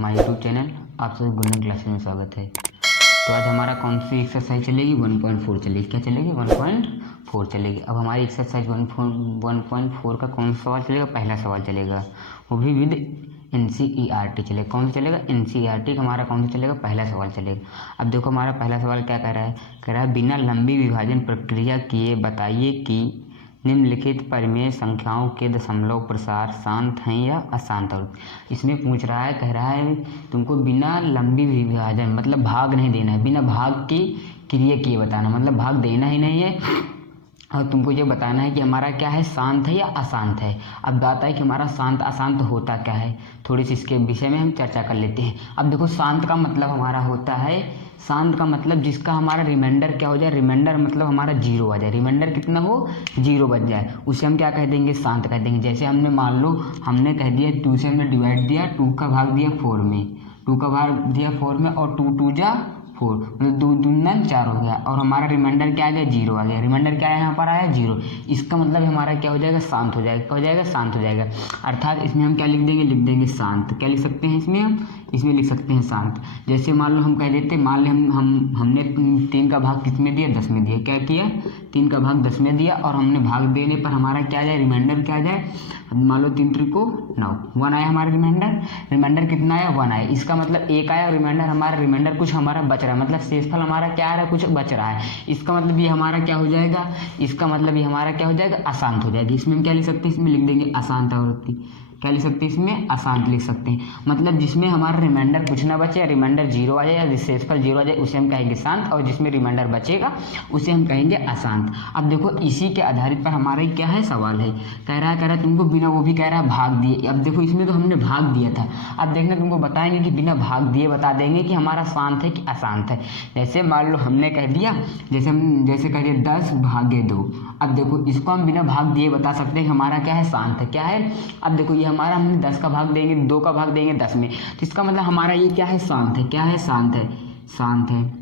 My YouTube channel आप सभी गुणन क्लासेस में स्वागत है। तो आज हमारा कौन सी एक्सरसाइज चलेगी? 1.4 चलेगी। क्या चलेगी? 1.4 चलेगी। अब हमारी एक्सरसाइज 1.4 का कौन सा सवाल चलेगा? पहला सवाल चलेगा, वो भी विद NCERT चलेगा। कौन सा चलेगा? NCERT का हमारा कौन सा चलेगा? पहला सवाल चलेगा। अब देखो हमारा पहला सवाल क्या कह रहा है? कह रहा है बिना लंबी विभाजन प्रक्रिया किए बताइए कि निम्नलिखित परिमेय संख्याओं के दशमलव प्रसार शांत हैं या अशांत। और इसमें पूछ रहा है, कह रहा है तुमको बिना लंबी विभाजन मतलब भाग नहीं देना है, बिना भाग की क्रिया किए बताना, मतलब भाग देना ही नहीं है और तुमको ये बताना है कि हमारा क्या है, शांत है या अशांत है। अब बताता है कि हमारा शांत अशांत होता क्या है, थोड़ी सी इसके विषय में हम चर्चा कर लेते हैं। अब देखो शांत का मतलब हमारा होता है, शांत का मतलब जिसका हमारा रिमाइंडर क्या हो जाए, रिमाइंडर मतलब हमारा जीरो आ जाए, रिमाइंडर कितना हो, जीरो बच जाए, उसे हम क्या कह देंगे, शांत कह देंगे। जैसे हमने मान लो हमने कह दिया 2 से हमने डिवाइड दिया, 2 का भाग दिया 4 में, 2 का भाग दिया 4 में और 2 2 जा 4, मतलब 2 दूना 4 हो गया और हमारा रिमाइंडर क्या आ गया, जीरो आ गया। रिमाइंडर क्या है यहाँ पर आया, जीरो। इसका मतलब हमारा क्या हो जाएगा, शांत हो जाएगा। क्या हो जाएगा, शांत हो जाएगा। अर्थात इसमें हम क्या लिख देंगे शांत। क्या लिख सकते हैं इसमें हम? इसमें लिख सकते हैं शांत। जैसे मान लो हम कह देते, मान लो हमने 3 का भाग किस में दिया, 10 में दिया। क्या किया, 3 का भाग 10 में दिया और हमने भाग देने पर हमारा क्या आ जाए, रिमाइंडर क्या आ जाए। मान लो 3 त्रिको 9, 1 आया हमारा रिमाइंडर कितना आया, 1 आया। इसका मतलब 1 आया और रिमाइंडर कुछ हमारा बच रहा है, मतलब शेषफल हमारा क्या आ रहा है, कुछ बच रहा है। इसका मतलब ये हमारा क्या हो जाएगा, इसका मतलब ये हमारा क्या हो जाएगा, अशांत हो जाएगी। इसमें हम क्या लिख सकते हैं, इसमें लिख देंगे अशांत आवृत्ति। क्या लिख सकते हैं इसमें, अशांत लिख सकते हैं। मतलब जिसमें हमारा रिमाइंडर कुछ ना बचे, रिमाइंडर जीरो आ जाए या शेषफल जीरो आ जाए, उसे हम कहेंगे शांत, और जिसमें रिमाइंडर बचेगा उसे हम कहेंगे अशांत। अब देखो इसी के आधारित पर हमारा क्या है, सवाल है। कह रहा है तुमको बिना, वो भी कह रहा है भाग दिए। अब देखो इसमें तो हमने भाग दिया था, अब देखना तुमको बताएंगे कि बिना भाग दिए बता देंगे कि हमारा शांत है कि अशांत है। जैसे मान लो हमने कह दिया, जैसे कह दिया 10 भागे 2। अब देखो इसको हम बिना भाग दिए बता सकते हैं कि हमारा क्या है, शांत है। क्या है, अब देखो ये हमारा हमने 10 का भाग देंगे, 2 का भाग देंगे 10 में, तो इसका मतलब हमारा ये क्या है, शांत है। क्या है, शांत है, शांत है।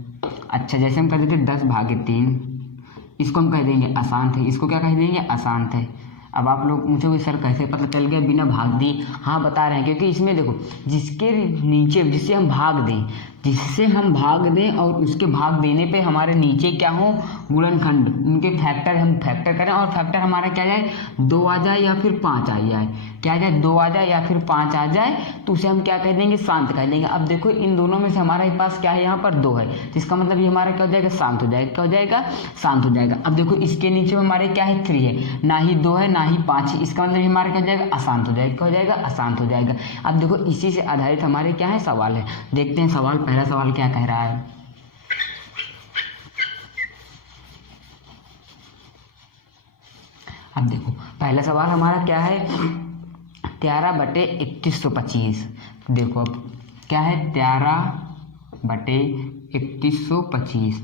अच्छा जैसे हम कह देते 10 भागे 3, इसको हम कह देंगे अशांत है। इसको क्या कह देंगे, अशांत है। अब आप लोग पूछोगे सर कैसे पता चल गया बिना भाग दिए? हाँ बता रहे हैं, क्योंकि इसमें देखो जिसके नीचे जिससे हम भाग दें और उसके भाग देने पे हमारे नीचे क्या हो, गुणनखंड, उनके फैक्टर हम फैक्टर करें और फैक्टर हमारा क्या जाए, 2 आ जाए या फिर 5 आ जाए। क्या आ जाए, 2 आ जाए या फिर 5 आ जाए, तो उसे हम क्या कह देंगे, शांत कह देंगे। अब देखो इन दोनों में से हमारे पास क्या है, यहाँ पर 2 है, तो इसका मतलब ये हमारा क्या हो जाएगा, शांत हो जाएगा। क्या हो जाएगा, शांत हो जाएगा। अब देखो इसके नीचे हमारे क्या है, 3 है, ना ही 2 है ना ही 5 है, इसका मतलब हमारा क्या हो जाएगा, अशांत हो जाएगा। क्या हो जाएगा, अशांत हो जाएगा। अब देखो इसी से आधारित हमारे क्या है, सवाल है। देखते हैं सवाल, पहला सवाल क्या कह रहा है। अब देखो पहला सवाल हमारा क्या है, 13/3125। देखो अब क्या है, 13/3125।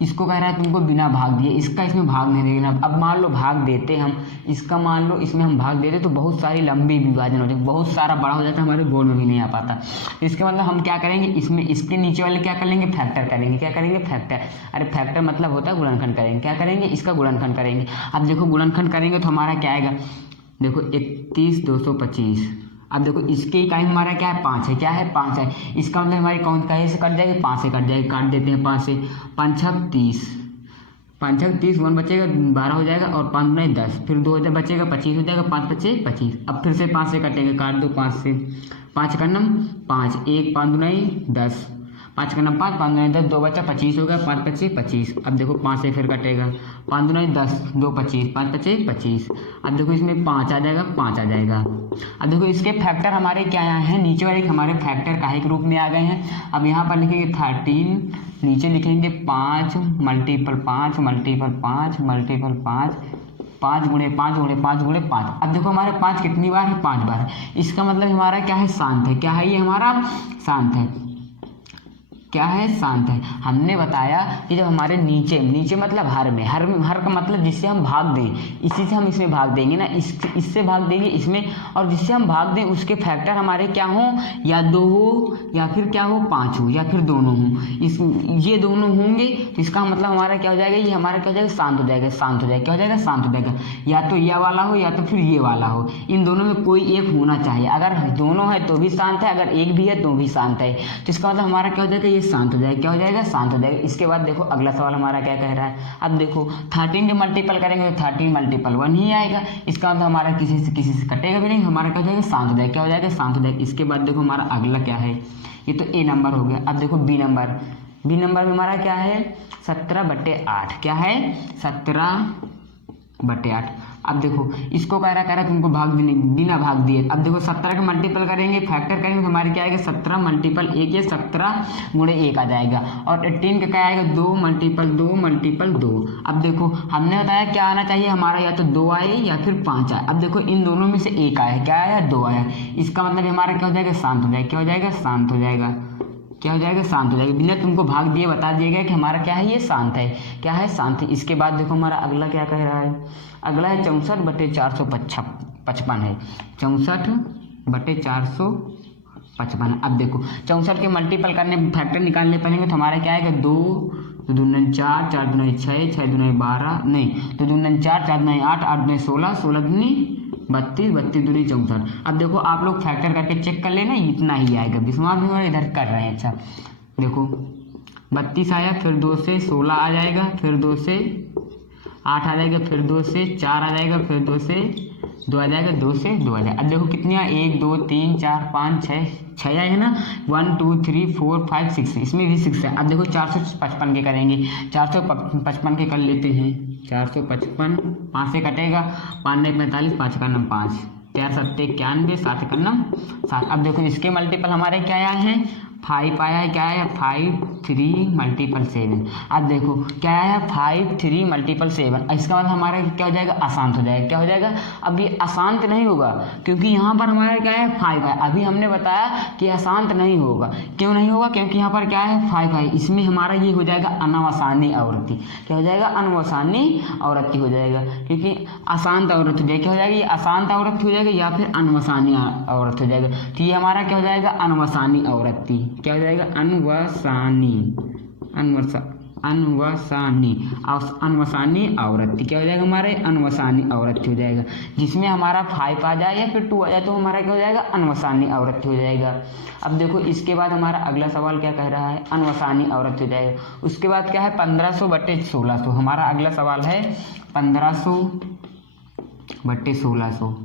इसको कह रहा है तुमको बिना भाग दिए, इसका इसमें भाग नहीं देना। अब मान लो भाग देते हम, इसका मान लो इसमें हम भाग देते तो बहुत सारी लंबी विभाजन हो जाए, बहुत सारा बड़ा हो जाता है, हमारे बोर्ड में भी नहीं आ पाता। इसका मतलब हम क्या करेंगे, इसमें इसके नीचे वाले क्या कर लेंगे, फैक्टर करेंगे। क्या करेंगे, फैक्टर। अरे फैक्टर मतलब होता है गुणनखंड करेंगे। क्या करेंगे, इसका गुणनखंड करेंगे। अब देखो गुणनखंड करेंगे तो हमारा क्या आएगा, देखो 31/225। अब देखो इसके इकाई हमारा क्या है, 5 है। क्या है, 5 है। इसका मतलब हमारी कौन कहीं से कट जाएगी, 5 से कट जाएगी। काट देते हैं 5 से, 5 छक 30, 5 छक 30, 1 बचेगा 12 हो जाएगा और 5 9 10, फिर 2 बचेगा 25 हो जाएगा, 5 बचे 25। अब फिर से 5 से कटेंगे, काट दो 5 से, 5 का नम 5, 1 5 9 10, 5 का नम 5, 5 9 10, 2 बचा 25 हो गया, 5 बचे 25। अब देखो 5 से फिर कटेगा, 5 9 10, 2 25, 5 बचे 25। अब देखो इसमें 5 आ जाएगा, 5 आ जाएगा। अब देखो इसके फैक्टर हमारे क्या आए हैं, नीचे वाले हमारे फैक्टर काहे के रूप में आ गए हैं। अब यहाँ पर लिखेंगे 13, नीचे लिखेंगे 5 मल्टीपल 5 मल्टीपल 5 मल्टीपल 5, 5 गुणे 5 गुणे 5 गुणे 5। अब देखो हमारे 5 कितनी बार है, 5 बार है। इसका मतलब हमारा क्या है, शांत है। क्या है ये हमारा, शांत है। क्या है, शांत है। हमने बताया कि जब हमारे नीचे मतलब हर का मतलब जिससे हम भाग दें, इसी से हम इसमें भाग देंगे ना, इससे भाग देंगे इसमें, और जिससे हम भाग दें उसके फैक्टर हमारे क्या हो, या 2 हो या फिर क्या हो 5 हो या फिर दोनों हो। ये दोनों होंगे तो इसका मतलब हमारा क्या हो जाएगा, ये हमारा क्या हो जाएगा, शांत हो जाएगा। क्या हो जाएगा, शांत हो जाएगा। या तो ये वाला हो या तो फिर ये वाला हो, इन दोनों में कोई एक होना चाहिए। अगर दोनों है तो भी शांत है, अगर एक भी है तो भी शांत है। तो इसका मतलब हमारा क्या हो जाएगा, शांत हो जाएगा। क्या हो जाएगा, शांत हो जाएगा। इसके बाद देखो अगला सवाल हमारा क्या कह रहा है। अब देखो 13 के मल्टीपल करेंगे तो 13 × 1 ही आएगा। इसका मतलब हमारा किसी से कटेगा भी नहीं, हमारा क्या हो जाएगा, शांत हो जाएगा। क्या हो जाएगा, शांत हो जाएगा। इसके बाद देखो हमारा अगला क्या है, ये तो ए नंबर हो गया। अब देखो बी नंबर में हमारा क्या है, 17/8। क्या है, 17/8। अब देखो इसको कह रहा तुमको भाग देने, बिना भाग दिए। अब देखो 17 के मल्टीपल करेंगे, फैक्टर करेंगे तो हमारे क्या आएगा, 17 × 1 ये 17 × 1 आ जाएगा। और 18 का क्या आएगा, 2 × 2। अब देखो हमने बताया क्या आना चाहिए हमारा, या तो 2 आए या फिर 5 आए। अब देखो इन दोनों में से एक आया, क्या आया, 2 आया। इसका मतलब हमारा क्या हो जाएगा, शांत हो जाएगा। क्या हो जाएगा, शांत हो जाएगा। क्या हो जाएगा, शांत हो जाएगा। बिना तुमको भाग दिए बता दिया गया कि हमारा क्या है, ये शांत है। क्या है, शांत है। इसके बाद देखो हमारा अगला क्या कह रहा है, अगला है 64/455 है। 64/455। अब देखो 64 के मल्टीपल करने, फैक्टर निकालने पड़ेंगे तो हमारा क्या आएगा, 2 2 दूनी 4 4 दूनी 6 6 दूनी 12 नहीं 2 दूनी 4 4 दूनी 8 8 दूनी 16 16 दूनी 32 32 दूनी 64। अब देखो आप लोग फैक्टर करके चेक कर लेना, इतना ही आएगा। विश्वास भी इधर कर रहे हैं। अच्छा देखो 32 आया, फिर 2 से 16 आ जाएगा, फिर 2 से 8 आ जाएगा, फिर 2 से 4 आ जाएगा, फिर 2 से 2 आ जाएगा, 2 से 2 आ जाएगा। अब देखो कितनी है, 1 2 3 4 5 6 आए है ना, 1 2 3 4 5 6, इसमें भी 6 है। अब देखो 455 के करेंगे, 455 के कर लेते हैं। 455 5 से कटेगा, 5 9 45 5 का नम 5 4 7 91 7 का नम 7। अब देखो इसके मल्टीपल हमारे क्या आए हैं, 5 आया है। क्या आया, 5 3 × 7। अब देखो क्या आया, 5 3 × 7। इसका मतलब हमारा क्या हो जाएगा, अशांत हो जाएगा। क्या हो जाएगा, अब ये अशांत नहीं होगा क्योंकि यहाँ पर हमारा क्या है, 5 है। अभी हमने बताया कि अशांत नहीं होगा। क्यों नहीं होगा, क्योंकि यहाँ पर क्या है, 5 है। इसमें हमारा ये हो जाएगा अनवसानी आवृत्ति। क्या हो जाएगा, अनवसानी आवृत्ति हो जाएगा, क्योंकि अशांत आवृत्ति हो जाएगी। क्या हो जाएगी, ये अशांत आवृत्ति हो जाएगी या फिर अनवसानी आवृत्ति हो जाएगा। तो ये हमारा क्या हो जाएगा, अनवसानी आवृत्ति। क्या हो जाएगा, अनवसानी आवृत्ति। क्या हो जाएगा, हमारे अनवसानी आवृत्ति हो जाएगा। जिसमें हमारा 5 आ जाए या फिर 2 आ जाए तो हमारा क्या हो जाएगा, अनवसानी आवृत्ति हो जाएगा। अब देखो इसके बाद हमारा अगला सवाल क्या कह रहा है, अनवसानी आवृत्ति हो जाएगा। उसके बाद क्या है, 1500/1600। हमारा अगला सवाल है 1500/1600।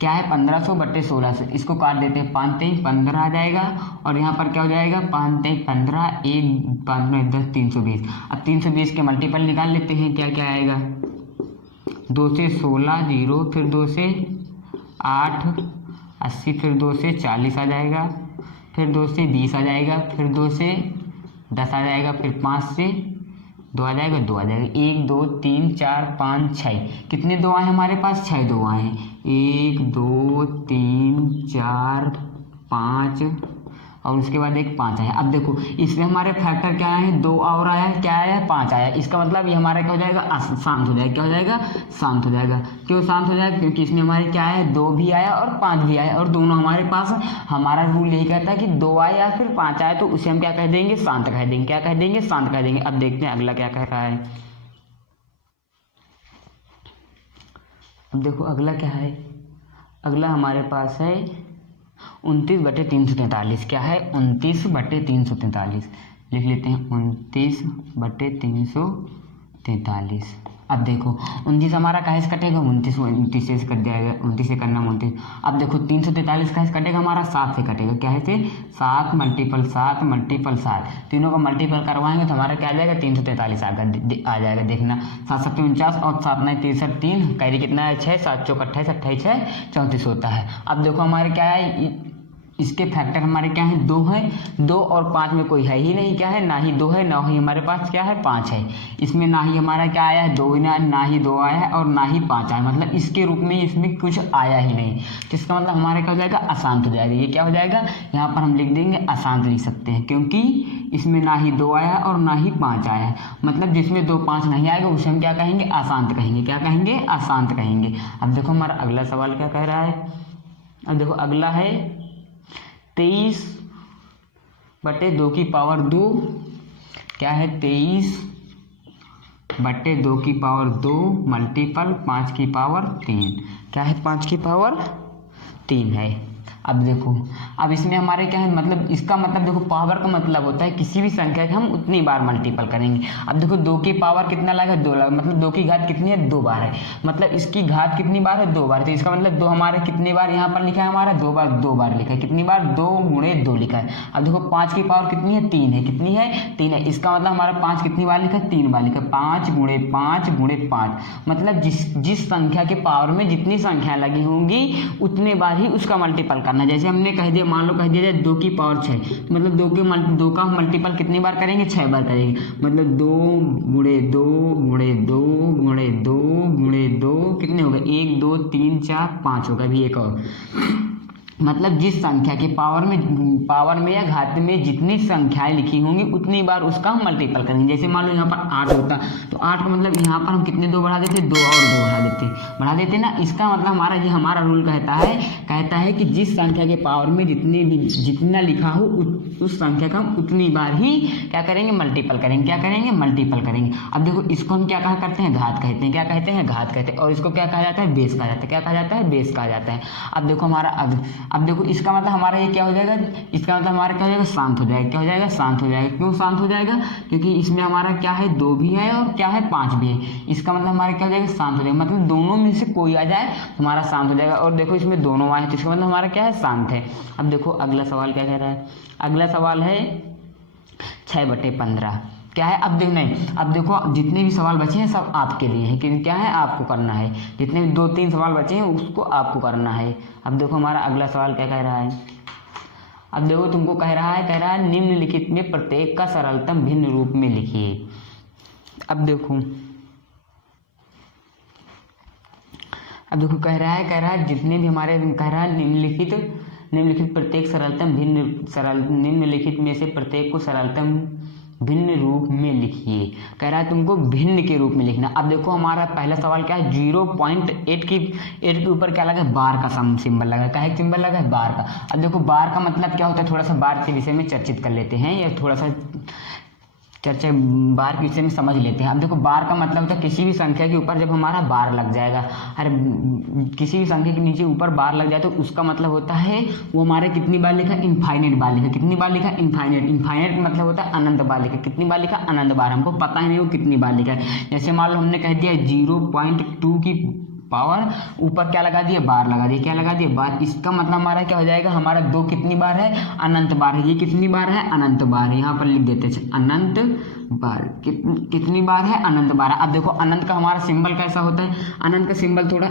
क्या है, 1500/1600। इसको काट देते हैं, 5 3 15 आ जाएगा, और यहाँ पर क्या हो जाएगा, 5 3 15 1 5 9 10 320। अब 320 के मल्टीपल निकाल लेते हैं। क्या क्या आएगा, 2 से 16 0, फिर 2 से 8 80, फिर 2 से 40 आ जाएगा, फिर 2 से 20 आ जाएगा, फिर 2 से 10 आ जाएगा, फिर 5 से 2 आ जाएगा, 2 आ जाएगा। 1 2 3 4 5 6, कितने 2 आए हमारे पास, 6 2 आए हैं। 1 2 3 4 5 और उसके बाद एक 5 आया। अब देखो इसमें हमारे फैक्टर क्या आए हैं, 2 और आया है, क्या आया है, 5 आया। इसका मतलब ये हमारा क्या हो जाएगा, शांत हो जाएगा। क्या हो जाएगा, शांत हो जाएगा। क्यों शांत हो जाएगा, क्योंकि इसमें हमारे क्या है, 2 भी आया और 5 भी आया, और दोनों हमारे पास। हमारा रूल यही कहता है कि 2 आए या फिर 5 आए तो उसे हम क्या कह देंगे, शांत कह देंगे। क्या कह देंगे, शांत कह देंगे। अब देखते हैं अगला क्या कह रहा है। अब देखो अगला क्या है, अगला हमारे पास है 29/343। क्या है, 29/343। लिख लेते हैं 29/343। अब देखो 29 हमारा कहाँ से कटेगा, 29 से कट जाएगा, 29 से करना 29। अब देखो 343 कहाँ से कटेगा, हमारा 7 से कटेगा। क्या है, 7 × 7 × 7, तीनों का मल्टीपल करवाएंगे तो हमारा क्या आ जाएगा, 343 आ जाएगा। देखना 7 7 49 और 7 9 63 3 कैरी कितना है, 6 7 4 28 28 6 34 होता है। अब देखो हमारे क्या है, इसके फैक्टर हमारे क्या है, 2 है, 2 और 5 में कोई है ही नहीं, क्या है, ना ही 2 है ना ही हमारे पास क्या है 5 है। इसमें ना ही हमारा क्या आया है 2, ना ही 2 आया है और ना ही 5 आया, मतलब इसके रूप में इसमें कुछ आया ही नहीं। तो इसका मतलब हमारे क्या हो जाएगा, अशांत हो जाएगा। ये क्या हो जाएगा, यहाँ पर हम लिख देंगे अशांत लिख सकते हैं, क्योंकि इसमें ना ही 2 आया है और ना ही 5 आया है, मतलब जिसमें 2 5 नहीं आएगा उसे हम क्या कहेंगे, अशांत कहेंगे। क्या कहेंगे, अशांत कहेंगे। अब देखो हमारा अगला सवाल क्या कह रहा है। अब देखो अगला है 23/2 की पावर 2, क्या है 23/2 की पावर 2 मल्टीपल 5 की पावर 3, क्या है 5 की पावर 3 है। अब देखो, अब इसमें हमारे क्या है, मतलब इसका मतलब देखो पावर का मतलब होता है किसी भी संख्या के हम उतनी बार मल्टीपल करेंगे। अब देखो 2 की पावर कितना लगा, 2 लगा, मतलब 2 की घात कितनी है, 2 बार है, मतलब इसकी घात कितनी बार है, 2 बार। तो इसका मतलब 2 हमारे कितनी बार यहाँ पर लिखा है, हमारा 2 बार, 2 बार लिखा है। कितनी बार, 2 गुणे 2 लिखा है। अब देखो 5 की पावर कितनी है, 3 है, कितनी है, 3 है। इसका मतलब हमारा 5 कितनी बार लिखा है, 3 बार लिखा है। 5 गुणे 5 गुणे 5, मतलब जिस संख्या के पावर में जितनी संख्या लगी होंगी उतने बार ही उसका मल्टीपल करना। जैसे हमने कह दिया, मान लो कह दिया जाए 2 की पावर 6, मतलब 2 का मल्टीपल कितनी बार करेंगे, 6 बार करेंगे। मतलब 2 गुणे 2 गुणे 2 गुणे 2 गुणे 2 कितने हो गए, 1 2 3 4 5 होगा। अभी एक और, मतलब जिस संख्या के पावर में या घात में जितनी संख्याएं लिखी होंगी उतनी बार उसका हम मल्टीपल करेंगे। जैसे मान लो यहाँ पर 8 होता, तो 8 का मतलब यहाँ पर हम कितने 2 बढ़ा देते, 2 और 2 बढ़ा देते ना। इसका मतलब हमारा रूल कहता है कि जिस संख्या के पावर में जितना लिखा हो उस संख्या का हम उतनी बार ही क्या करेंगे, मल्टीपल करेंगे। क्या करेंगे, मल्टीपल करेंगे। अब देखो इसको हम क्या कहा करते हैं, घात कहते हैं। क्या कहते हैं, घात कहते हैं। और इसको क्या कहा जाता है, बेस कहा जाता है। क्या कहा जाता है, बेस कहा जाता है। अब देखो हमारा अब देखो इसका मतलब हमारा ये क्या हो जाएगा, इसका मतलब हमारा क्या हो जाएगा, शांत हो जाएगा। क्या हो जाएगा, शांत हो जाएगा। क्यों शांत हो जाएगा, क्योंकि इसमें हमारा क्या है, 2 भी है और क्या है 5 भी है। इसका मतलब हमारा क्या हो जाएगा, शांत हो जाएगा। मतलब दोनों में से कोई आ जाए तो हमारा शांत हो जाएगा। और देखो इसमें दोनों आए तो इसका मतलब हमारा क्या है, शांत है। अब देखो अगला सवाल क्या कह रहा है। अगला सवाल है 6/15, क्या है। अब देखो जितने भी सवाल बचे हैं सब आपके लिए हैं, क्योंकि क्या है, आपको करना है। जितने भी 2-3 सवाल बचे हैं उसको आपको करना है। अब देखो हमारा अगला सवाल क्या कह रहा है। अब देखो तुमको कह रहा है निम्नलिखित में प्रत्येक का सरलतम भिन्न रूप में लिखिए। अब देखो कह रहा है जितने भी हमारे कह रहा है निम्नलिखित प्रत्येक निम्नलिखित में से प्रत्येक को सरलतम भिन्न रूप में लिखिए। कह रहा है तुमको भिन्न के रूप में लिखना। अब देखो हमारा पहला सवाल क्या है, 0.8 के ऊपर क्या लगा है, बार का सिंबल लगा है। क्या है सिंबल लगा है, बार का। अब देखो बार का मतलब क्या होता है, थोड़ा सा बार के विषय में चर्चित कर लेते हैं, या थोड़ा सा चर्चा बार के विषय में समझ लेते हैं। अब देखो बार का मतलब होता है किसी भी संख्या के ऊपर जब हमारा बार लग जाएगा, अरे किसी भी संख्या के नीचे ऊपर बार लग जाए तो उसका मतलब होता है वो हमारे कितनी बार लिखा, इनफाइनाइट बार लिखा। कितनी बार लिखा, इनफाइनाइट मतलब होता है अनंत बार लिखा। कितनी बार लिखा, अनंत बार। हमको पता ही नहीं वो कितनी बार लिखा है। जैसे मान लो हमने कह दिया 0.2 की पावर ऊपर क्या लगा दिया, बार लगा दिया। क्या लगा दिया, बार। इसका मतलब हमारा क्या हो जाएगा, हमारा 2 कितनी बार है, अनंत बार है। ये कितनी बार है, अनंत बार है। यहाँ पर लिख देते हैं अनंत बार। कितनी बार है, अनंत बार है। अब देखो अनंत का हमारा सिंबल कैसा होता है, अनंत का सिंबल थोड़ा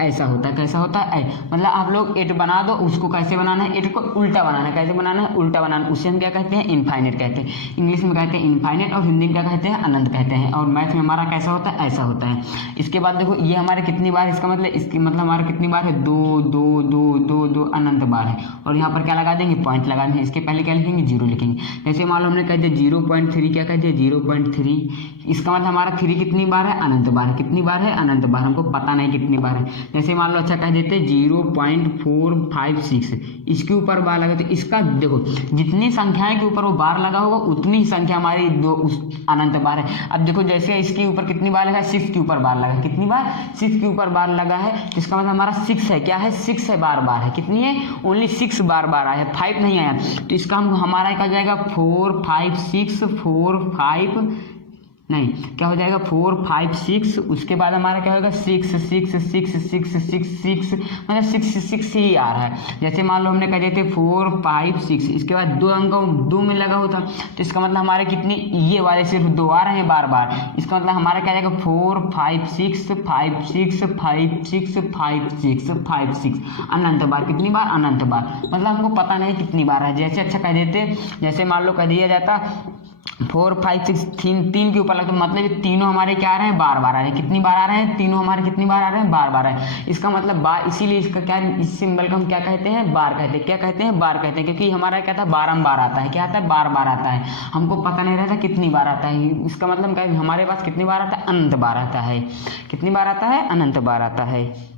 ऐसा होता है। कैसा होता है, मतलब आप लोग 8 बना दो, उसको कैसे बनाना है, 8 को उल्टा बनाना है। कैसे बनाना है, उल्टा बनाना। उसे हम क्या कहते हैं, इनफाइनाइट कहते हैं। इंग्लिश में कहते हैं इनफाइनाइट और हिंदी में क्या कहते हैं, अनंत कहते हैं। और मैथ में हमारा कैसा होता है, ऐसा होता है। इसके बाद देखो ये हमारे कितनी बार, इसका मतलब हमारा कितनी बार है, 2 2 2 2 2 अनंत बार है। और यहाँ पर क्या लगा देंगे, पॉइंट लगा देंगे। इसके पहले क्या लिखेंगे, 0 लिखेंगे। जैसे मान लो हमने कह दिया 0.3, क्या कह दिया 0.3। इसका मतलब हमारा 3 कितनी बार है, अनंत बार है। कितनी बार है, अनंत बार। हमको पता नहीं कितनी बार है। जैसे मान लो अच्छा कह देते 0.456, इसके ऊपर बार लगा तो इसका देखो जितनी संख्याएं के ऊपर वो बार लगा होगा उतनी ही संख्या हमारी अनंत बार है। अब देखो जैसे इसके ऊपर कितनी बार लगा, 6 के ऊपर बार लगा। कितनी बार, 6 के ऊपर बार लगा है। इसका मतलब हमारा 6 है। क्या है, 6 है, बार है। कितनी है, ओनली 6 बार आया है, 5 नहीं आया। तो इसका हमारा क्या जाएगा, 4 5 6 4 5 नहीं, क्या हो जाएगा 4 5 6, उसके बाद हमारा क्या होगा 6 6 6 6 6 6 मतलब 6 ही आ रहा है। जैसे मान लो हमने कह देते 4 5 6, इसके बाद 2 अंक 2 में लगा होता तो इसका मतलब हमारे कितने ये वाले सिर्फ 2 आ रहे हैं बार बार, इसका मतलब हमारा क्या जाएगा 4 5 6 5 6 5 6 5 6 5 6 अनंत बार। कितनी बार? अनंत बार। मतलब हमको पता नहीं कितनी बार है। जैसे अच्छा कह देते, जैसे मान लो कह दिया जाता 4 5 6 3 के ऊपर लगता तो मतलब ये तीनों हमारे क्या आ रहे हैं बार बार आ रहे हैं। कितनी बार आ रहे हैं? तीनों हमारे कितनी बार आ रहे हैं? बार बार है। इसका मतलब बार, इसीलिए इसका क्या, इस सिंबल को हम क्या कहते हैं? बार कहते हैं। क्या कहते हैं? बार कहते हैं, क्योंकि हमारा क्या था बारंबार आता है। क्या आता है? बार बार आता है। हमको पता नहीं रहता कितनी बार आता है। इसका मतलब क्या, हमारे पास कितनी बार आता है? अनंत बार आता है। कितनी बार आता है? अनंत बार आता है।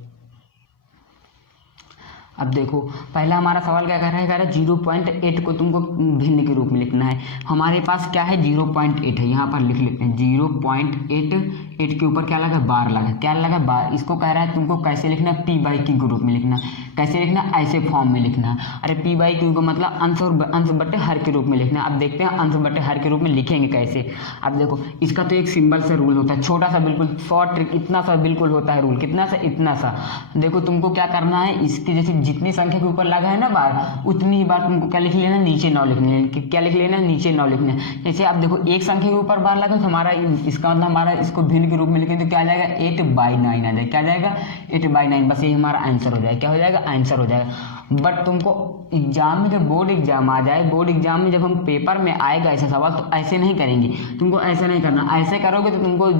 अब देखो पहला हमारा सवाल क्या कर रहा है, कह रहा है 0.8 को तुमको भिन्न के रूप में लिखना है। हमारे पास क्या है 0.8 है, यहाँ पर लिख लेते हैं 0.8 के ऊपर क्या लगा? बार लगा। क्या लगा? बार। इसको कह रहा है तुमको कैसे लिखना है? p/q के रूप में लिखना है। कैसे लिखना? ऐसे फॉर्म में लिखना है। अरे p/q को मतलब अंश और अंश बटे हर के रूप में लिखना है। अब देखते हैं अंश बटे हर के रूप में लिखेंगे कैसे। अब देखो इसका तो एक सिंबल से रूल होता है, छोटा सा बिल्कुल शॉर्ट ट्रिक, इतना सा बिल्कुल होता है रूल। कितना सा? इतना सा। देखो तुमको क्या करना है, इसकी जैसे जितनी संख्या के ऊपर लगा है ना बार, उतनी ही बार तुमको क्या लिख लेना? नीचे 9 लिख लेना। क्या लिख लेना? नीचे 9 लिखना है। जैसे आप देखो एक संख्या के ऊपर बार लगा तो हमारा इसका मतलब हमारा इसको भिन्न के रूप में लिखें तो क्या आ जाएगा? 8/9 आ जाएगा। क्या जाएगा? 8/9। बस ये हमारा आंसर हो जाएगा। क्या हो जाएगा? आंसर हो जाएगा। बट तुमको एग्जाम में जब बोर्ड एग्जाम आ जाए, बोर्ड एग्जाम में जब हम पेपर में आएगा ऐसा सवाल, तो ऐसे नहीं करेंगे। तुमको ऐसा नहीं करना। ऐसे करोगे तो तुमको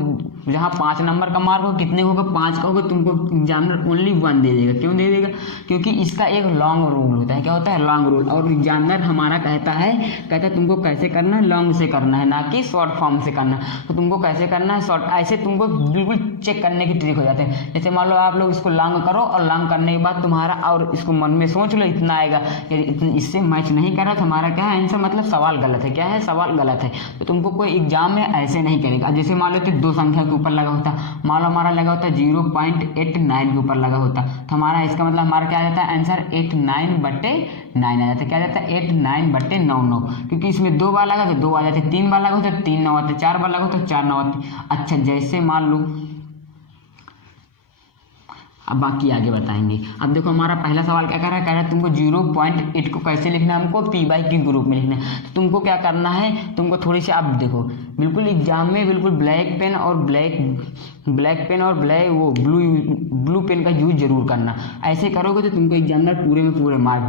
जहाँ 5 नंबर का मार्क हो, कितने होगा? 5 का होगा, तुमको एग्जामिनर ओनली 1 दे देगा। क्यों दे देगा? क्योंकि इसका एक लॉन्ग रूल होता है। क्या होता है? Long rule. और एग्जामिनर हमारा कहता है तुमको कैसे करना है? लॉन्ग से करना है, ना कि शॉर्ट फॉर्म से करना। तो तुमको कैसे करना है? शॉर्ट। ऐसे तुमको बिल्कुल चेक करने की ट्रिक हो जाते हैं। जैसे मान लो आप लोग इसको लॉन्ग करो और लॉन्ग करने के बाद तुम्हारा और इसको मन में सोच लो इतना आएगा, इससे मैच नहीं कर रहा तो हमारा क्या है आंसर? मतलब सवाल गलत है। क्या है? सवाल गलत है। तो तुमको कोई एग्जाम में ऐसे नहीं करेगा। जैसे मान लो तो 2 संख्या के ऊपर लगा होता, मान लो हमारा लगा होता 0.89 के ऊपर लगा होता, तो हमारा इसका मतलब हमारा क्या आ जाता है आंसर? 89/9 आ जाता है। क्या आ जाता है? 89/9। क्योंकि इसमें 2 बार लगा तो 2 आ जाते, 3 बार लगा होता तो 3 9 आते, 4 बार लगा तो 4 9 आते। अच्छा जैसे मान लो, अब बाकी आगे बताएंगे। अब देखो हमारा पहला सवाल क्या कर रहा है, कह रहा है तुमको 0.8 को कैसे लिखना है? हमको p/q के रूप में लिखना है। तो तुमको क्या करना है, तुमको थोड़ी सी, आप देखो बिल्कुल एग्जाम में बिल्कुल ब्लैक पेन और ब्लू पेन का यूज जरूर करना। ऐसे करोगे तो तुमको एग्जामिनर पूरे में पूरे मार्क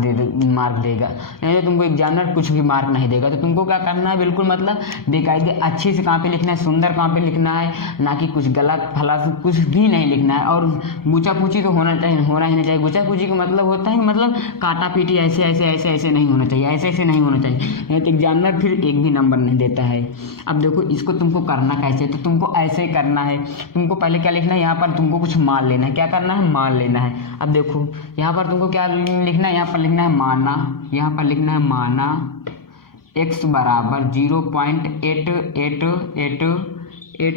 देगा, नहीं तो तुमको एग्जामिनर कुछ भी मार्क नहीं देगा। तो तुमको क्या करना है, बिल्कुल मतलब बेकायदे अच्छे से कहाँ पे लिखना है, सुंदर कहाँ पे लिखना है, ना कि कुछ गलत फला कुछ भी नहीं लिखना है। और गुचा पूछी तो होना ही नहीं चाहिए। गुचा पूछी का मतलब होता है मतलब काटा पीटी, ऐसे ऐसे ऐसे ऐसे नहीं होना चाहिए, ऐसे ऐसे नहीं होना चाहिए, नहीं तो एग्जामिनर फिर एक भी नंबर नहीं देता है। अब देखो इसको तुमको करना कैसे, तो तुमको ऐसे करना है। तुमको पहले क्या लिखना है, यहाँ पर तुमको कुछ मान लेना है। क्या करना है, मान लेना है। अब देखो यहाँ पर तुमको क्या लिखना है, यहाँ पर लिखना है माना, यहाँ पर लिखना है माना x बराबर 0.888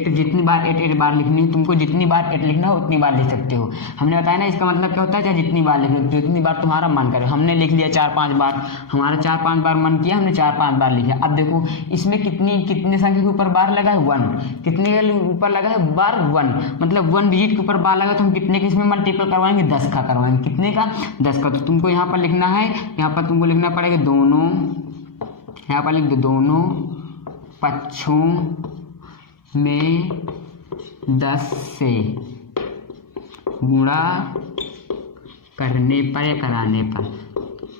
जितनी बार 8 बार लिखनी है, तुमको जितनी बार 8 लिखना है उतनी बार लिख सकते हो। हमने बताया ना इसका मतलब क्या होता है, चाहे जितनी बार लिख लो, जितनी बार तुम्हारा मन करे। हमने लिख लिया 4-5 बार, हमारा 4-5 बार मन किया, हमने 4-5 बार लिखा। अब देखो इसमें कितने संख्या के ऊपर बार लगा है, 1। कितने के ऊपर लगा है बार, 1, मतलब 1 डिजिट के ऊपर बार लगा तो हम कितने के इसमें मल्टीपल करवाएंगे, 10 का करवाएंगे। कितने का, 10 का। तो तुमको यहाँ पर लिखना है, यहाँ पर तुमको लिखना पड़ेगा दोनों, यहाँ पर लिख दो दोनों पक्षों में 10 से गुणा करने पर या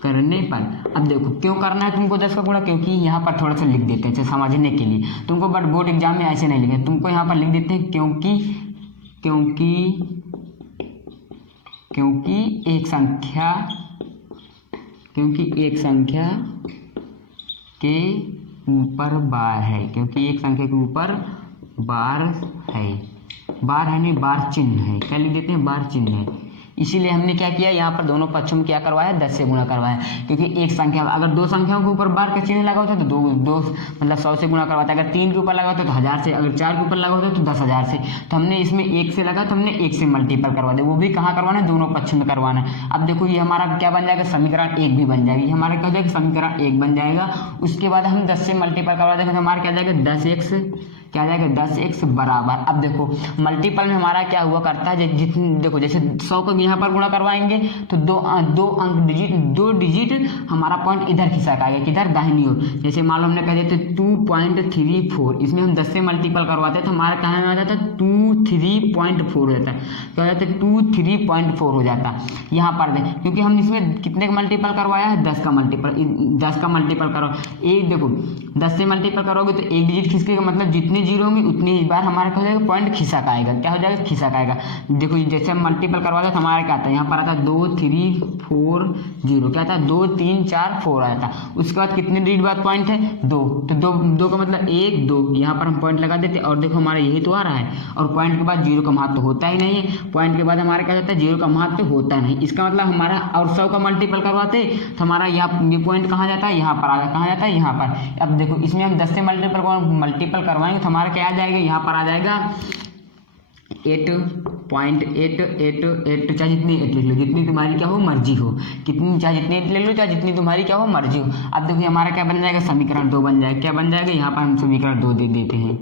करने पर। अब देखो क्यों करना है तुमको 10 का गुणा, क्योंकि यहाँ पर थोड़ा सा लिख देते हैं समझने के लिए तुमको, बट बोर्ड एग्जाम में ऐसे नहीं लिखे, तुमको यहाँ पर लिख देते हैं क्योंकि एक संख्या के ऊपर बार है, क्योंकि एक संख्या के ऊपर बार है नहीं, बार चिन्ह है। क्या लिख देते हैं, बार चिन्ह है। इसीलिए हमने क्या किया, यहाँ पर दोनों पक्षों में क्या करवाया, 10 से गुणा करवाया। क्योंकि एक संख्या, अगर 2 संख्याओं के ऊपर बार का चिन्ह लगा होता तो दो मतलब 100 से गुणा करवाता। अगर 3 के ऊपर लगा होता तो 1000 से, अगर 4 के ऊपर लगा होता तो 10,000 से। तो हमने इसमें 1 से लगा तो हमने 1 से मल्टीपल करवा दिया, वो भी कहाँ करवाना है, दोनों पक्षों में करवाना है। अब देखो ये हमारा क्या बन जाएगा, समीकरण 1 भी बन जाएगी। हमारा क्या हो जाएगा, समीकरण 1 बन जाएगा। उसके बाद हम 10 से मल्टीपल करवा देंगे तो हमारा क्या जाएगा, 10x क्या आ जाएगा 10x बराबर। अब देखो मल्टीपल में हमारा क्या हुआ करता है, जितने देखो जैसे 100 को यहाँ पर गुणा करवाएंगे तो दो डिजिट हमारा पॉइंट इधर खिसक आएगा, किधर दाहिनी ओर। जैसे मान लो हमने कह देते 2.34, इसमें हम 10 से मल्टीपल करवाते हैं तो हमारा कहाँ आ जाता है 23.4 हो जाता है, क्या हो जाता है 23.4 हो जाता है यहाँ पर दें, क्योंकि हम इसमें कितने का मल्टीपल करवाया है 10 का मल्टीपल करो। एक देखो 10 से मल्टीपल करोगे तो एक डिजिट खिसकेगा, मतलब जितने जीरो होंगे उतनी ही बार हमारा क्या हो जाएगा पॉइंट खिसक आएगा, क्या हो जाएगा खिसक आएगा। देखो जैसे हम मल्टीपल करवाते हैं तो हमारा क्या आता है, यहाँ पर आता है 2 3 4 0, क्या आता है 2 3 4 4 आता है। उसके बाद कितने डिजिट बाद पॉइंट है 2, तो दो का मतलब 1 2, यहाँ पर हम पॉइंट लगा देते और देखो हमारा यही तो आ रहा है, और पॉइंट के बाद जीरो का महत्व होता ही नहीं है, पॉइंट के बाद हमारा क्या जाता है जीरो का महत्व होता नहीं। इसका मतलब हमारा और 100 का मल्टीपल करवाते तो हमारा यहाँ ये पॉइंट कहाँ जाता है, यहाँ पर आ कहाँ जाता है यहाँ पर। अब देखो इसमें हम 10 से मल्टीपल करवाएंगे तो हमारा क्या आ जाएगा, यहाँ पर आ जाएगा 8.888, चाहे जितनी 8 लिख लो, जितनी तुम्हारी क्या हो मर्जी हो, कितनी चाहे जितनी 8 ले लो, चाहे जितनी तुम्हारी क्या हो मर्जी हो। अब देखो हमारा क्या बन जाएगा समीकरण 2 बन जाएगा, क्या बन जाएगा यहाँ पर हम समीकरण 2 दे देते हैं,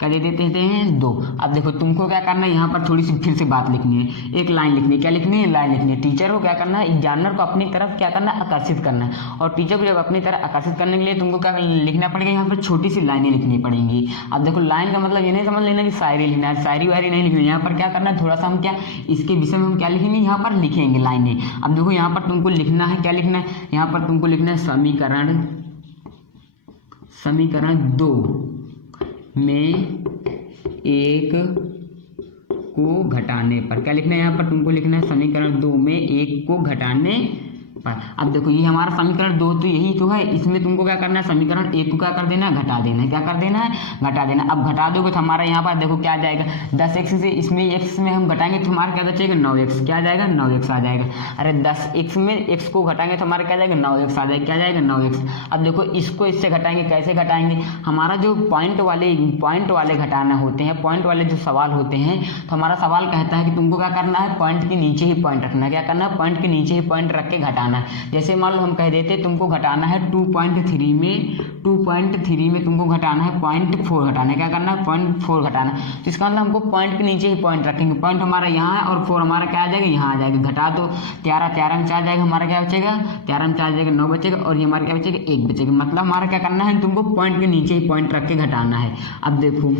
क्या दे देते हैं 2। अब देखो तुमको क्या करना है, यहाँ पर थोड़ी सी फिर से बात लिखनी है, एक लाइन लिखनी है, क्या लिखनी है लाइन लिखनी है। टीचर को क्या करना है, एग्जामिनर को अपनी तरफ क्या करना है आकर्षित करना है, और टीचर को जब अपनी तरफ आकर्षित करने के लिए तुमको क्या लिखना पड़ेगा, यहाँ पर छोटी सी लाइनें लिखनी पड़ेंगी। अब देखो लाइन का मतलब ये नहीं समझ लेना कि शायरी लिखना है, शायरी वायरी नहीं लिखनी है, यहाँ पर क्या करना है थोड़ा सा हम क्या इसके विषय में हम क्या लिखेंगे, यहाँ पर लिखेंगे लाइनें। अब देखो यहाँ पर तुमको लिखना है, क्या लिखना है, यहाँ पर तुमको लिखना है समीकरण 2 में एक को घटाने पर, क्या लिखना है यहाँ पर तुमको लिखना है समीकरण 2 में एक को घटाने पर। अब देखो ये हमारा समीकरण 2 तो यही तो है, इसमें तुमको क्या करना है समीकरण 1 को क्या कर देना है घटा देना है, क्या कर देना है घटा देना। अब घटा दोगे तो हमारा यहाँ पर देखो क्या आ जाएगा 10x से इसमें x में हम घटाएंगे तो हमारा क्या बचेगा 9x, क्या आ जाएगा 9x आ जाएगा। अरे 10x में x को घटाएंगे तो हमारा क्या जाएगा 9x आ जाएगा, क्या जाएगा 9x। अब देखो इसको इससे घटाएंगे, कैसे घटाएंगे, हमारा जो पॉइंट वाले घटाना होते हैं, पॉइंट वाले जो सवाल होते हैं, तो हमारा सवाल कहता है कि तुमको क्या करना है पॉइंट के नीचे ही पॉइंट रखना है, क्या करना है पॉइंट के नीचे ही पॉइंट रख के घटाना। जैसे मान लो हम कह देते तुमको घटाना है 2.3 में तुमको घटाना है 0.4 घटाना है, क्या करना है 0.4 घटाना है। तो इसका मतलब हमको पॉइंट के नीचे ही पॉइंट रखेंगे, पॉइंट हमारा यहाँ है और 4 हमारा क्या आ जाएगा यहाँ आ जाएगा। घटा दो 13 में 4 जाएगा, हमारा क्या बचेगा 13 में 4 जाएगा 9 बचेगा, और ये हमारा क्या बचेगा 1 बचेगा। मतलब हमारा क्या करना है तुमको पॉइंट के नीचे ही पॉइंट रख के घटाना है। अब देखो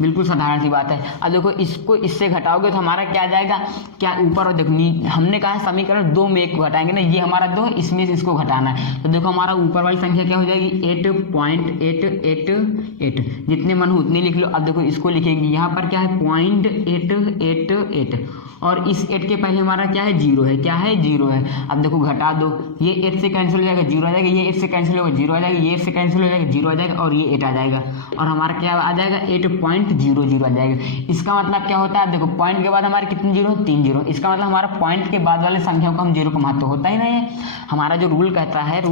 बिल्कुल साधारण सी बात है। अब देखो इसको इससे घटाओगे तो हमारा क्या आ जाएगा, क्या ऊपर और देखो हमने कहा है समीकरण 2 में 1 को घटाएंगे ना, ये हमारा 2 है, इसमें से इसको घटाना है। तो देखो हमारा ऊपर वाली संख्या क्या हो जाएगी 8.888, जितने मन हो उतने लिख लो। अब देखो इसको लिखेंगे यहाँ पर क्या है 0.888, और इस 8 के पहले हमारा क्या है 0 है, क्या है 0 है। अब देखो घटा दो, ये 8 से कैंसिल हो जाएगा 0 आ जाएगा, ये 8 से कैंसिल होगा 0 आ जाएगा, ये 8 से कैंसिल हो जाएगा 0 आ जाएगा, और ये 8 आ जाएगा, और हमारा क्या आ जाएगा 8.00 आ जाएगा। इसका मतलब क्या होता है, देखो पॉइंट के बाद हमारे कितने जीरो 3 जीरो, इसका मतलब हमारा पॉइंट के बाद वाले संख्याओं का हम जीरो का महत्व होता ही नहीं है। हमारा जो रूल कहता है कि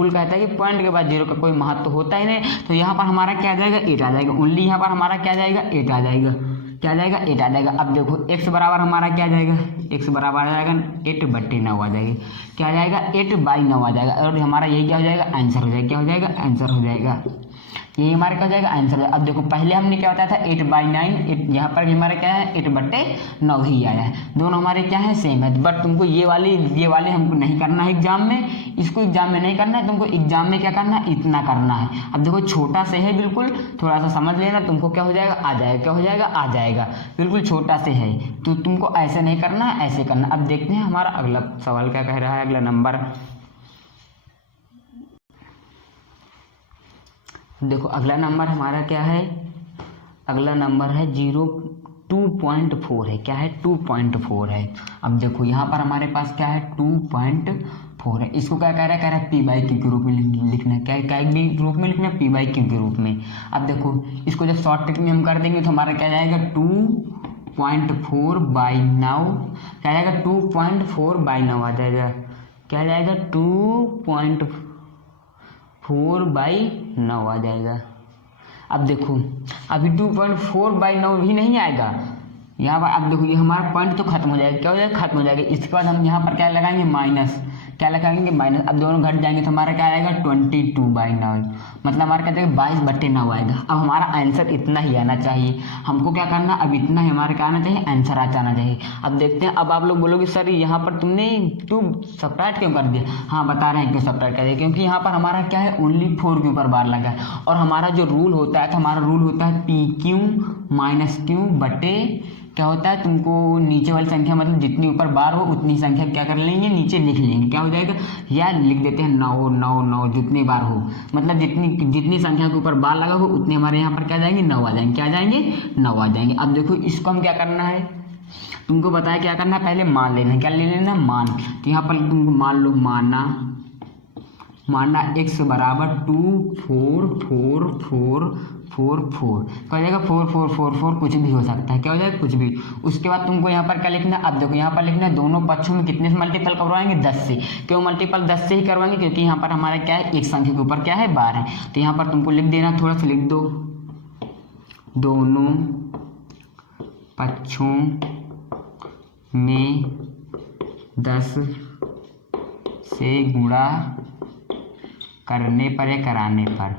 पॉइंट के बाद जीरो का कोई महत्व होता ही नहीं। तो यहाँ पर हमारा क्या आ जाएगा 8 आ जाएगा, ओनली यहाँ पर हमारा क्या आ जाएगा 8 आ जाएगा, क्या आ जाएगा 8 आ जाएगा। अब देखो x बराबर हमारा क्या आ जाएगा, x बराबर आ जाएगा 8/9 आ जाएगा, क्या आ जाएगा 8/9 आ जाएगा, और हमारा यही क्या हो जाएगा आंसर हो जाएगा, क्या हो जाएगा आंसर हो जाएगा, यही हमारा क्या हो जाएगा आंसर। अब देखो पहले हमने क्या बताया था 8/9, यहाँ पर भी हमारा क्या है 8/9 ही आया है, दोनों हमारे क्या है सेम है। बट तुमको ये वाले हमको नहीं करना है एग्जाम में, इसको एग्जाम में नहीं करना है, तुमको एग्जाम में क्या करना है इतना करना है। अब देखो छोटा से है बिल्कुल, थोड़ा सा समझ लेना, तुमको क्या हो जाएगा आ जाएगा, क्या हो जाएगा आ जाएगा, बिल्कुल छोटा से है, तो तुमको ऐसे नहीं करना है ऐसे करना। अब देखते हैं हमारा अगला सवाल क्या कह रहा है, अगला नंबर देखो, अगला नंबर हमारा क्या है, अगला नंबर है 2.4 है, क्या है 2.4 है। अब देखो यहाँ पर हमारे पास क्या है 2.4 है, इसको क्या कह रहा है, कह रहा है p/q के रूप में लिखना है, क्या के रूप में लिखना है p/q के रूप में। अब देखो इसको जब शॉर्ट ट्रिक में हम कर देंगे तो हमारा क्या जाएगा 2.4/9, क्या जाएगा 2.4/9 आ जाएगा, क्या जाएगा 2.4/9 आ जाएगा। अब देखो अभी 2.4/9 भी नहीं आएगा यहाँ पर। अब देखो ये हमारा पॉइंट तो खत्म हो जाएगा, क्या हो जाएगा खत्म हो जाएगा। इसके बाद हम यहाँ पर क्या लगाएंगे माइनस, क्या लगाएंगे माइनस, अब दोनों घट जाएंगे तो हमारा क्या आएगा 22/9, मतलब हमारा क्या जाएगा 22/9 आएगा। अब हमारा आंसर इतना ही आना चाहिए, हमको क्या करना, अब इतना ही हमारा क्या आना चाहिए, आंसर आना चाहिए। अब देखते हैं, अब आप लोग बोलोगे सर यहाँ पर तुमने 2 सबट्रैक्ट क्यों कर दिया? हाँ बता रहे हैं क्यों सबट्रैक्ट कर दिया, क्योंकि यहाँ पर हमारा क्या है ओनली 4 के ऊपर बार लगा है, और हमारा जो रूल होता है, तो हमारा रूल होता है PQ - Q बटे क्या होता है, तुमको नीचे वाली संख्या मतलब जितनी ऊपर बार हो उतनी संख्या क्या कर लेंगे, नीचे लिख लेंगे। क्या हो जाएगा, या लिख देते हैं 9 9 9, जितनी बार हो, मतलब जितनी संख्या के ऊपर बार लगा हो उतने हमारे यहाँ पर क्या जाएंगे, 9 आ जाएंगे। क्या आ जाएंगे, 9 आ जाएंगे। अब देखो इसको हम क्या करना है, तुमको बताया क्या करना है, पहले मान लेना है। क्या ले लेना, मान। तो यहाँ पर तुमको मान लो, मानना x बराबर 2 4 4 4 4 4, क्या हो जाएगा 4 4 4 4, कुछ भी हो सकता है, क्या हो जाएगा कुछ भी। उसके बाद तुमको यहाँ पर क्या लिखना है, अब देखो यहाँ पर लिखना है दोनों पक्षों में कितने से मल्टीपल करवाएंगे, 10 से। क्यों मल्टीपल 10 से ही करवाएंगे, क्योंकि यहाँ पर हमारा क्या है, एक संख्या के ऊपर क्या है, बार है। तो यहाँ पर तुमको लिख देना, थोड़ा सा लिख दो, दोनों पक्षों में 10 से गुणा करने पर या कराने पर।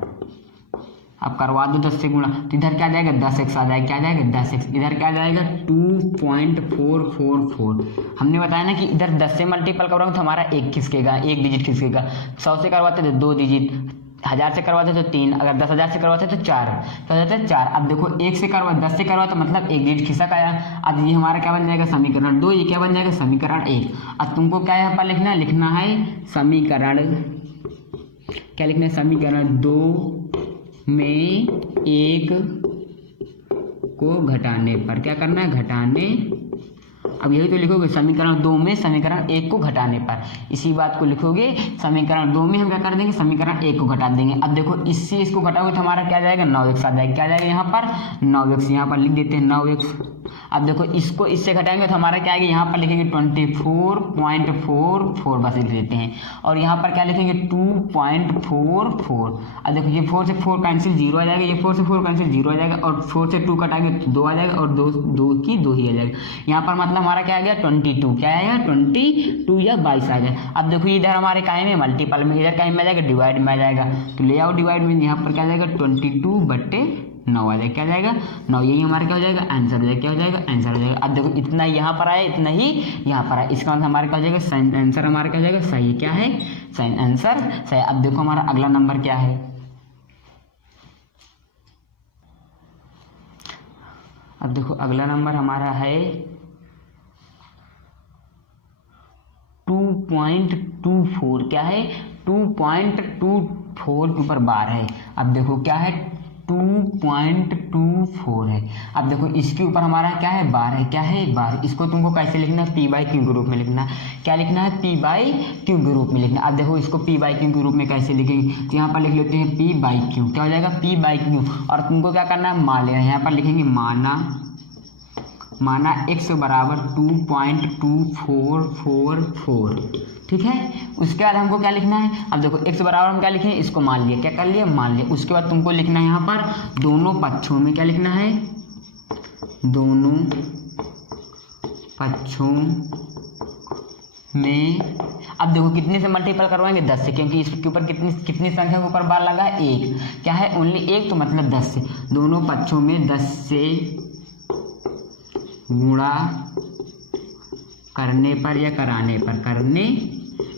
अब करवा दो 10 से गुणा, तो इधर क्या जाएगा 10x आ जाएगा, क्या जाएगा 10x, इधर क्या जाएगा 2.444। हमने बताया ना कि इधर 10 से मल्टीपल करवाऊँ तो हमारा एक खिसकेगा, एक डिजिट खिसकेगा। 100 से करवाते तो 2 डिजिट, 1000 से करवाते तो 3, अगर 10,000 से करवाते तो 4, क्या हो जाता है 4। अब देखो 1 से करवा 10 से करवा तो मतलब एक डिजिट खिसक आया। अब ये हमारा क्या बन जाएगा, समीकरण 2, ये क्या बन जाएगा, समीकरण 1। अब तुमको क्या यहाँ पर लिखना है समीकरण, क्या लिखना है, समीकरण 2 में 1 को घटाने पर। क्या करना है, घटाने। अब यही तो लिखोगे, समीकरण 2 में समीकरण 1 को घटाने पर। इसी बात को लिखोगे, समीकरण 2 में हम क्या कर देंगे, समीकरण 1 को घटा देंगे। अब देखो इससे इसको घटाओगे तो हमारा क्या जाएगा, 9x आ जाएगा। क्या जाएगा यहाँ पर 9x, यहाँ पर लिख देते हैं 9x। अब देखो इसको इससे घटाएंगे तो हमारा क्या आएगा, यहाँ पर लिखेंगे 24.44, बस लिख देते हैं। और यहाँ पर क्या लिखेंगे 2.44। अब देखो ये 4 से 4 कैंसिल 0 आ जाएगा, ये 4 से 4 कैंसिल 0 आ जाएगा, और 4 से 2 कटाएंगे तो 2 आ जाएगा, और 2 की 2 ही आ जाएगा। यहाँ पर मतलब हमारा क्या आ गया 22, क्या आएगा 22 या 22 आ जाएगा। अब देखो इधर हमारे काय में मल्टीपल में, इधर काय में आ जाएगा डिवाइड में आ जाएगा, तो ले आओ डिवाइड में, यहाँ पर क्या आ जाएगा 22/9 आ जाएगा। क्या जाएगा 9, यही हमारा क्या हो जाएगा, आंसर हो जाएगा। क्या हो जाएगा, आंसर हो जाएगा। अब देखो इतना यहाँ पर आया, इतना ही यहाँ पर आया, इसका मतलब हमारा क्या हो जाएगा, आंसर हमारा क्या हो जाएगा, सही। क्या है, सही, आंसर सही। अब देखो हमारा अगला नंबर क्या है, अब देखो अगला नंबर हमारा है 2.24। क्या है 2.24 के ऊपर बार है। अब देखो क्या है 2.24 है। अब देखो इसके ऊपर हमारा क्या है, बार है। क्या है, बार। इसको तुमको कैसे लिखना है, P/Q के रूप में लिखना है। क्या लिखना है, P/Q के रूप में लिखना है। अब देखो इसको P/Q के रूप में कैसे लिखेंगे, तो यहाँ पर लिख लेते हैं P/Q। क्या हो जाएगा, P/Q। और तुमको क्या करना है, मान लेना है। यहाँ पर लिखेंगे माना x बराबर 2.2444। ठीक है, उसके बाद हमको क्या लिखना है, अब देखो x बराबर हम क्या लिखें, इसको मान लिया। क्या कर लिया, मान लिया। उसके बाद तुमको लिखना है यहाँ पर दोनों पक्षों में, क्या लिखना है, दोनों पक्षों में। अब देखो कितने से मल्टीपल करवाएंगे, 10 से, क्योंकि इसके ऊपर कितनी संख्या के ऊपर बार लगा है, 1। क्या है, ओनली 1, तो मतलब 10 से। दोनों पक्षों में 10 से गुणा करने पर या कराने पर, करने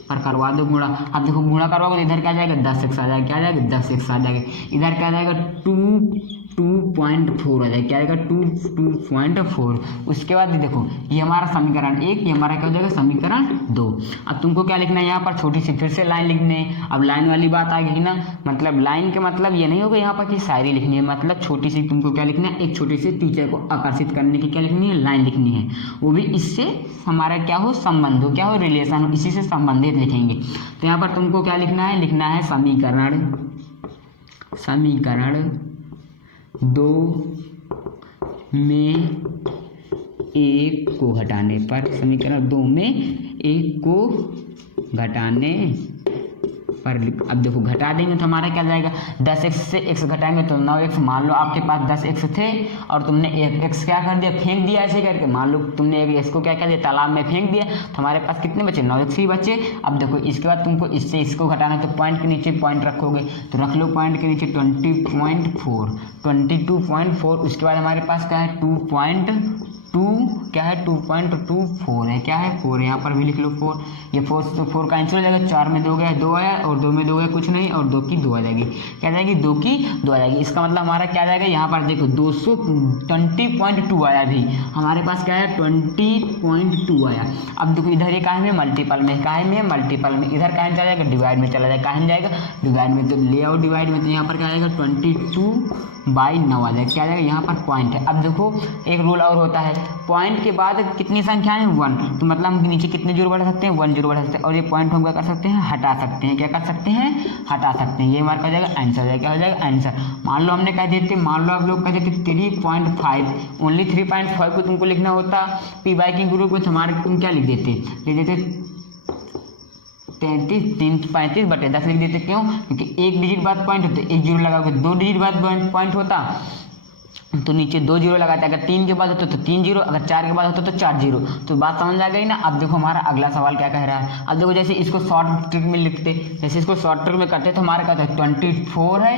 पर करवा दो गुणा। अब देखो गुणा करवाओगे तो इधर क्या जाएगा 10x आ जाएगा। क्या जाएगा 10x आ जाएगा। इधर क्या जाएगा 2.4 आ जाएगा। क्या आएगा 2.4। उसके बाद देखो ये हमारा समीकरण 1, ये हमारा क्या हो जाएगा समीकरण 2। अब तुमको क्या लिखना है, यहाँ पर छोटी सी फिर से लाइन लिखनी है। अब लाइन वाली बात आ गई ना, मतलब लाइन के मतलब ये नहीं होगा यहाँ पर कि शायरी लिखनी है, मतलब छोटी सी तुमको क्या लिखना है, एक छोटी सी टीचर को आकर्षित करने की क्या लिखनी है, लाइन लिखनी है। वो भी इससे हमारा क्या हो, संबंध हो, क्या हो, रिलेशन हो, इसी से संबंधित लिखेंगे। तो यहाँ पर तुमको क्या लिखना है, समीकरण 2 में 1 को घटाने पर, समीकरण 2 में 1 को घटाने पर अब देखो घटा देंगे तो हमारा क्या जाएगा, 10x से x घटाएंगे तो 9x। मान लो आपके पास 10x थे और तुमने एक x क्या कर दिया, फेंक दिया ऐसे करके। मान लो तुमने एक x को क्या कर दिया, तालाब में फेंक दिया, तो हमारे पास कितने बचे, 9x ही बचे। अब देखो इसके बाद तुमको इससे इसको घटाना, तो पॉइंट के नीचे पॉइंट रखोगे, तो रख लो पॉइंट के नीचे 22.4, उसके बाद हमारे पास क्या है 2.2, क्या है 2.24 है, क्या है 4, यहाँ पर भी लिख लो 4। ये 4 का आंसर हो जाएगा, 4 में 2 गया 2 आया, और 2 में 2 गया कुछ नहीं, और 2 की 2 आ जाएगी, क्या जाएगी 2 की 2 आ जाएगी। इसका मतलब हमारा क्या जाएगा, यहाँ पर देखो 220.2 आया, भी हमारे पास क्या है 20.2 आया। अब देखो इधर ये काहे में, मल्टीपल में, काहे में मल्टीपल में, इधर काहे चला जाएगा, डिवाइड में चला जाएगा, काहे में जाएगा डिवाइड में, तो ले आओ डिवाइड में, तो यहाँ पर क्या आएगा 22/9 आ जाएगा, क्या जाएगा यहाँ पर पॉइंट है। अब देखो एक रूल और होता है, पॉइंट के बाद कितनी संख्या है 1, तो मतलब हम नीचे कितने जीरो बढ़ा सकते हैं, 1 जीरो बढ़ा सकते हैं, और ये पॉइंट हम क्या कर सकते हैं, हटा सकते हैं, क्या कर सकते हैं, हटा सकते हैं। ये हमारा क्या जाएगा आंसर जाएगा, क्या हो जाएगा आंसर। मान लो हमने कह देते, मान लो आप लोग कह देते 3.5, ओनली 3.5 को तुमको लिखना होता पी बाई के ग्रुप में, हमारे तुम क्या लिख देते, लिख देते 35/10 लिख देते। क्यों, क्योंकि एक डिजिट बाद पॉइंट होते, एक जीरो लगाओगे, 2 डिजिट बाद पॉइंट होता तो नीचे 2 जीरो लगाते, अगर 3 के बाद होता तो 3 जीरो, अगर 4 के बाद होता तो 4 जीरो। तो बात समझ आ गई ना। अब देखो हमारा अगला सवाल क्या कह रहा है। अब देखो जैसे इसको शॉर्ट ट्रिक में लिखते, जैसे इसको शॉर्ट ट्रिक में करते तो हमारा क्या होता है 24 है,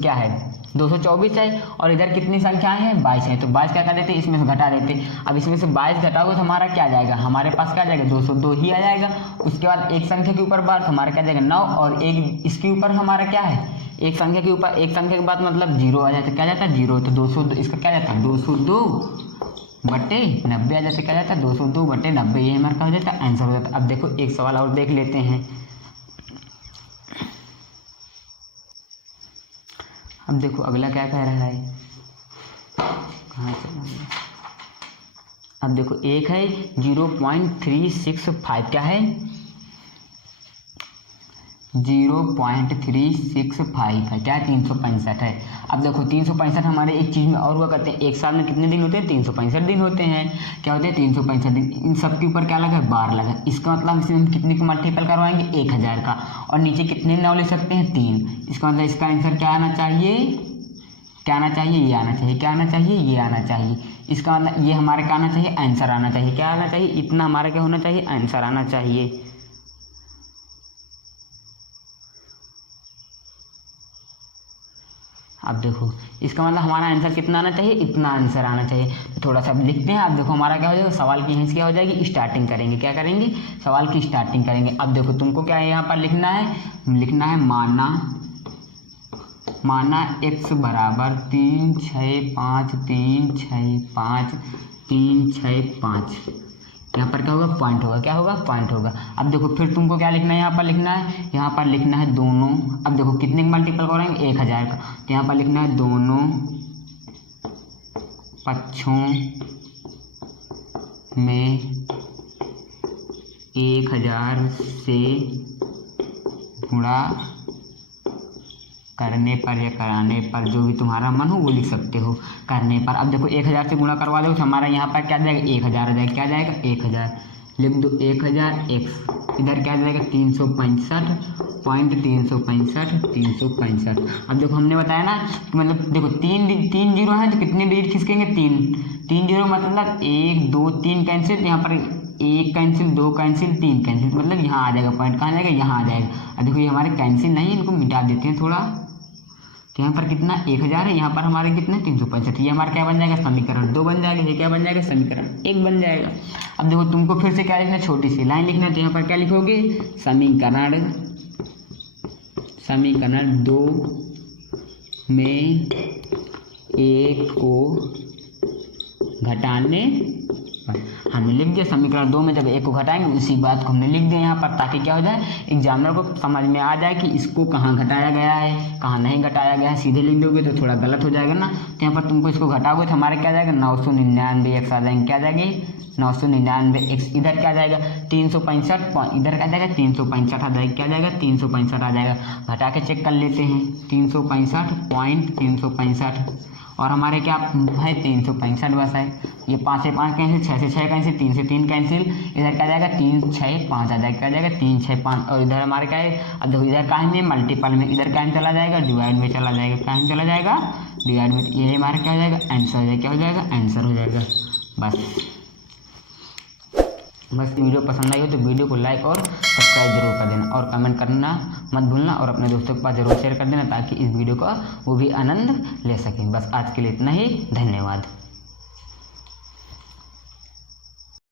क्या है 224 है, और इधर कितनी संख्याएं हैं 22 है, तो 22 क्या कर देते इसमें से घटा देते। अब इसमें से 22 घटाओगे तो हमारा क्या जाएगा, हमारे पास क्या जाएगा 202 ही आ जाएगा। उसके बाद एक संख्या के ऊपर बार हमारा क्या जाएगा 9, और एक इसके ऊपर हमारा क्या है, एक संख्या के ऊपर एक संख्या के बाद मतलब 0 आ जाता है, क्या जाता है 0, तो 202 इसका क्या जाता है 202/90 आ जाता है, क्या जाता है 202/90, ये हमारा क्या हो जाता है आंसर हो जाता है। अब देखो एक सवाल और देख लेते हैं। अब देखो अगला क्या कह रहा है, कहाँ चला, अब देखो एक है 0.365, क्या है 0.365 है, क्या है 365 है। अब देखो 365 हमारे एक चीज़ में और हुआ करते हैं, एक साल में कितने दिन होते हैं 365 दिन होते हैं, क्या होते हैं 365 दिन। इन सब के ऊपर क्या लगा है बार लगा, इसका मतलब इसमें हम कितने का मल्टीपल करवाएंगे 1000 का, और नीचे कितने 9 ले सकते हैं 3। इसका मतलब इसका आंसर क्या आना चाहिए, क्या आना चाहिए, ये आना चाहिए, क्या आना चाहिए, ये आना चाहिए। इसका मतलब ये हमारा क्या आना चाहिए आंसर आना चाहिए, क्या आना चाहिए, इतना हमारा क्या होना चाहिए आंसर आना चाहिए। अब देखो इसका मतलब हमारा आंसर कितना आना चाहिए, इतना आंसर आना चाहिए। तो थोड़ा सा लिखते हैं। अब देखो हमारा क्या हो जाएगा, सवाल की यहाँ क्या हो जाएगी स्टार्टिंग करेंगे, क्या करेंगे सवाल की स्टार्टिंग करेंगे। अब देखो तुमको क्या है यहाँ पर लिखना है माना x बराबर 3 6 5 3 6 5 3 6 5, यहाँ पर क्या होगा पॉइंट होगा, क्या होगा पॉइंट होगा। अब देखो फिर तुमको क्या लिखना है, यहाँ पर लिखना है दोनों। अब देखो कितने का मल्टीपल करेंगे 1000 का, तो यहाँ पर लिखना है दोनों पक्षों में 1000 से गुणा करने पर या कराने पर, जो भी तुम्हारा मन हो वो लिख सकते हो करने पर। अब देखो 1000 से गुणा करवा दो तो हमारा यहाँ पर क्या जाएगा 1000 आ जाएगा, क्या जाएगा 1000, लिख दो 1000x, इधर क्या जाएगा 365.365। अब देखो हमने बताया ना कि मतलब देखो तीन जीरो है तो कितने डिजिट खिसकेंगे 3 जीरो, मतलब 1 2 3 कैंसिल, यहाँ पर 1 कैंसिल 2 कैंसिल 3 कैंसिल, मतलब यहाँ आ जाएगा पॉइंट, कहाँ जाएगा यहाँ आ जाएगा। अब देखो ये हमारे कैंसिल नहीं है, इनको मिटा देते हैं थोड़ा, तो यहाँ पर कितना 1000 है, यहाँ पर हमारे कितने 365, ये हमारा क्या बन जाएगा समीकरण 2 बन जाएगा, ये क्या बन जाएगा समीकरण 1 बन जाएगा। अब देखो तुमको फिर से क्या लिखना है, छोटी सी लाइन लिखना है, तो यहाँ पर क्या लिखोगे समीकरण 2 में 1 को घटाने, हमने लिख दिया समीकरण 2 में जब 1 को घटाएंगे उसी बात को हमने लिख दिया यहाँ पर, ताकि क्या हो जाए एग्जामिनर को समझ में आ जाए कि इसको कहाँ घटाया गया है कहाँ नहीं घटाया गया है। सीधे लिख दोगे तो थोड़ा गलत हो जाएगा ना, तो यहाँ पर तुमको इसको घटाओगे तो हमारे क्या जाएगा 999x आ जाएंगे, क्या जाएंगे 999x, इधर क्या जाएगा 365, इधर क्या जाएगा 365 आ जाएगा, क्या जाएगा 365 आ जाएगा। घटा के चेक कर लेते हैं 365.365, और हमारे क्या है 365 बस है। ये 5 से 5 कैंसिल, 6 से 6 कैंसिल, 3 से 3 कैंसिल, इधर क्या जाएगा 3 6 5 आ जाएगा, क्या जाएगा 3 6 5। और इधर हमारे क्या है, अब देखो इधर काहे में मल्टीपल में, इधर काहे चला जाएगा डिवाइड में चला जाएगा, काहे चला जाएगा डिवाइड में। ये हमारा क्या हो जाएगा आंसर हो जाएगा, क्या हो जाएगा आंसर हो जाएगा। बस वीडियो पसंद आई हो तो वीडियो को लाइक और सब्सक्राइब जरूर कर देना और कमेंट करना मत भूलना और अपने दोस्तों के पास जरूर शेयर कर देना ताकि इस वीडियो का वो भी आनंद ले सकें। बस आज के लिए इतना ही, धन्यवाद।